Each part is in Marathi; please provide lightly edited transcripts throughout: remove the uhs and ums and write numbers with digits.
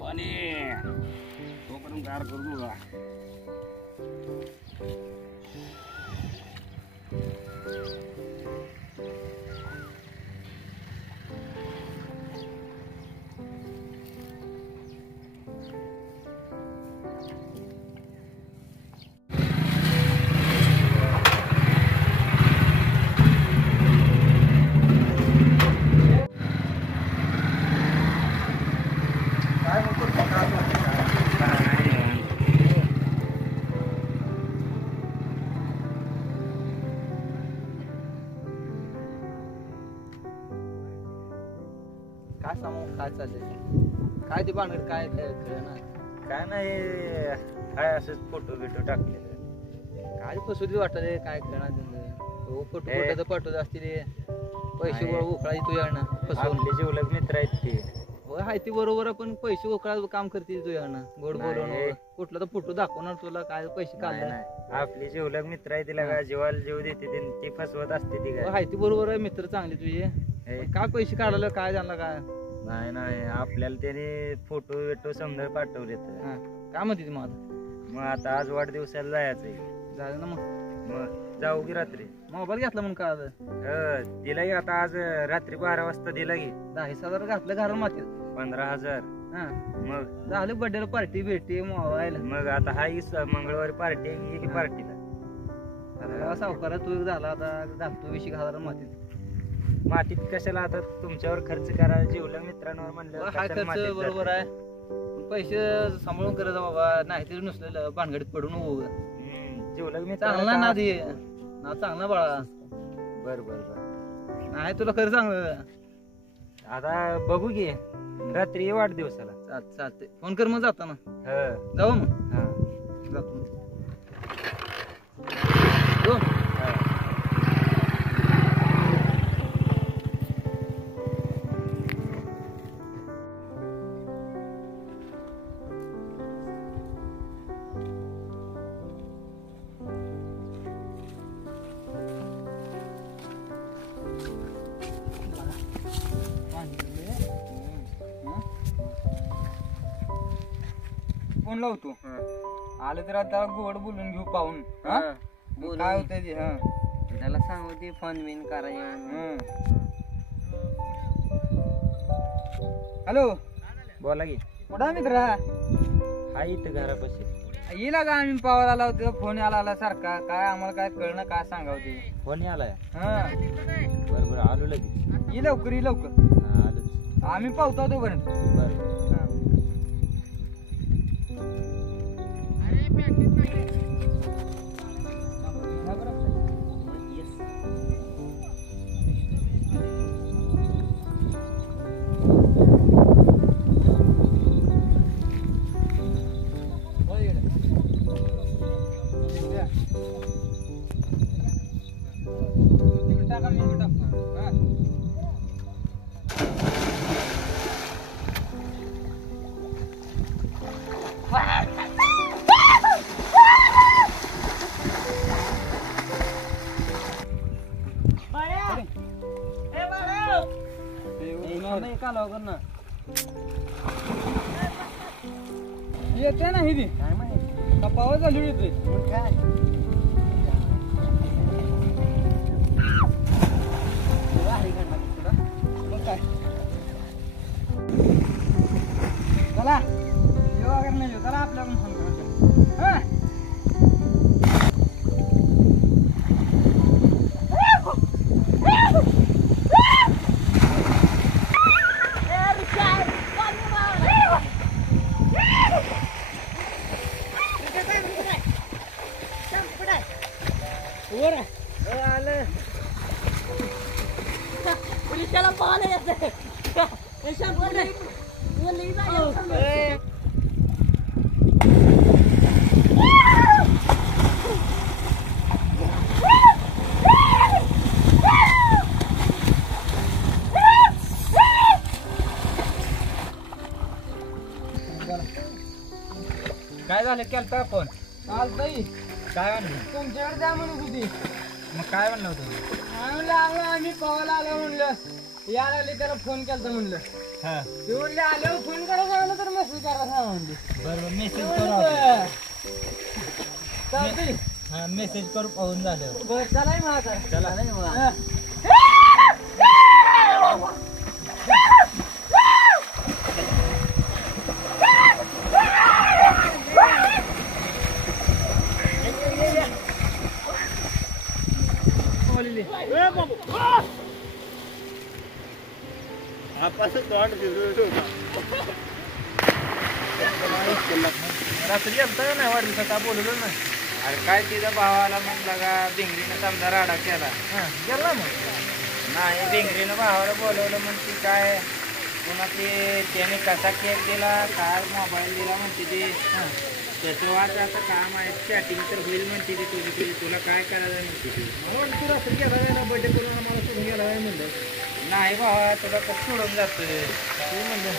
पाणी तोपर्यंत गार करू नका. काय सांगू काय चाललंय काय ते भानगड काय कळना काय नाही काय असंच फोटो बिटो टाकले काय फसवली वाटत काय कळना फोटो फोटो पाठवत असतील पैसे उकळा तुझ्या आपले जीवलग मित्र आहेत ते होय हाय ती बरोबर पण पैसे उकळा काम करते तुझ्या गोड बोलवून कुठला तर फोटो दाखवणार तुला काय पैसे काढले नाही आपले जीवलग मित्र आहे तिला काय जीवाला जीव देते ती फसवत असते ती काय हाय ती बरोबर आहे मित्र चांगले तुझे काय पैसे काढायला काय झालं काय नाही नाही आपल्याला त्याने फोटो बिटो समजा पाठवले काय म्हणते ती माझं मग आता आज वाढदिवसाला जायचंय झालं ना मग जाऊ की रात्री मोबाईल घेतला म्हणून काय दिला की आता आज रात्री 12 वाजता दिला की 10,000 घातलं घराला मातीत 15,000 मग झालं बर्थडेला पार्टी भेटते मोबाईल मग आता हा मंगळवारी पार्टी आहे की पार्टीला सावकारा तू झाला आता घालतो 20,000 मातीत मातीत कशाला आता तुमच्यावर खर्च करा जीवलग मित्रांवर म्हणलं हा खर्च बरोबर आहे पैसे सांभाळून करायचा बाबा नाही तरी नुसतं भानगडीत पडून जीवलग मित्र चांगला ना दे ना चांगला बाळा बर बर बर नाही तुला खरं चांगलं आता बघू की रात्री वाढदिवसाला चालते फोन कर मग जाता ना जाऊ मग जातो फोन लावतो आलं तर आता गोड बोलून घेऊ पाहून काय होतंय ते त्याला सांगू ते फोन बिन करायचं हॅलो बोला की कुठं मित्र हा इथं घरापाशी येईल का आम्ही पावाला लावतो फोन आला सारखा काय आम्हाला काय कळणं काय सांगावं ते फोन आलाय हा बरोबर आलो लगेच ये लवकर आलो आम्ही पावतो तोपर्यंत बरं येते ना ही काय माहिती पावा झाली येते काय चला येऊ वगैरे नाही चला आपल्याकडून फोन करायचं काय झालं केलता फोन चालतंय काय म्हणलं तुमच्याकडे द्या म्हणत होती मग काय म्हणलं होतं म्हणलं आम्ही पवायला आलो म्हणलं यायला लागले त्याला फोन केलता म्हणलं हा ते म्हणले आल्यावर फोन करा सांगलं तर मेसेज करा सांगा म्हणले बरोबर मेसेज करू आपण. चालतंय हा मेसेज करू पाहून झालं बरं चला मग आता चला हा. रात्री आमचा नाही वाढलं का बोलवलं ना अरे काय तिचा भावाला म्हणला का भिंगरीनं समजा राडा केला हा गेला मग नाही भिंगरीनं भावाला बोलवलं म्हणते काय पुन्हा ते त्याने कसा केक दिला काय मोबाईल दिला म्हणते ते त्याचं वाच आता काम आहे चॅटिंग तर होईल म्हणते ती तुझी तुला काय करायचं म्हणते ती तू रात्री गेला ना बर्थडे करून मला सोडून गेला म्हणलं नाही भावा तुला कसं सोडून जातोय तू म्हणलं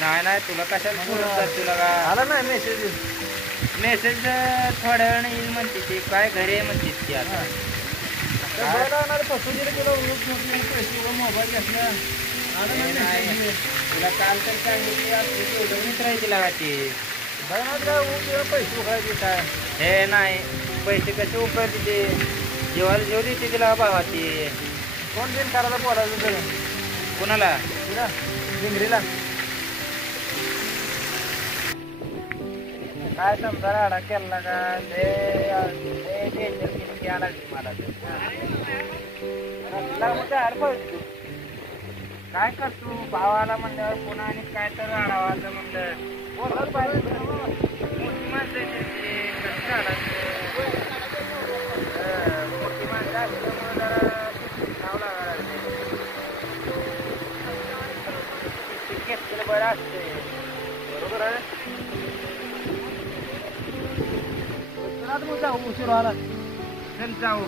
नाही तुला कशात सोडून जात तुला का आला नाही मेसेज मेसेज थोड्या वेळानं येईल म्हणते ती काय घरी आहे म्हणते ती आता फसवून दिलं तुला पैसे मोबाईल घेतला हे नाही तुला काल तर सांगितली आपली एवढं मित्र आहे तिला का ती पैसे उघडायचे काय हे नाही पैसे कसे उपयोग तिथे जेवायला जेव देते तिला भावाची कोण बिन करायला बोलायचं तरी कुणाला तिला डिंगरीला काय समजा राडा केला का ते डेंजर घ्या लागली मला तर काय करतो भावाला म्हणल्यावर पुन्हा आणि काय तर राडावाचं म्हणलं बोलत पाहिजे मोठी माणसं आहेत ते, कसं राडायचं? मोठी माणसं असल्यामुळे जरा नाव लागायला घेतलेलं बरं असते बरोबर आहे चला तर मग जाऊ उशीर व्हायला चल जाऊ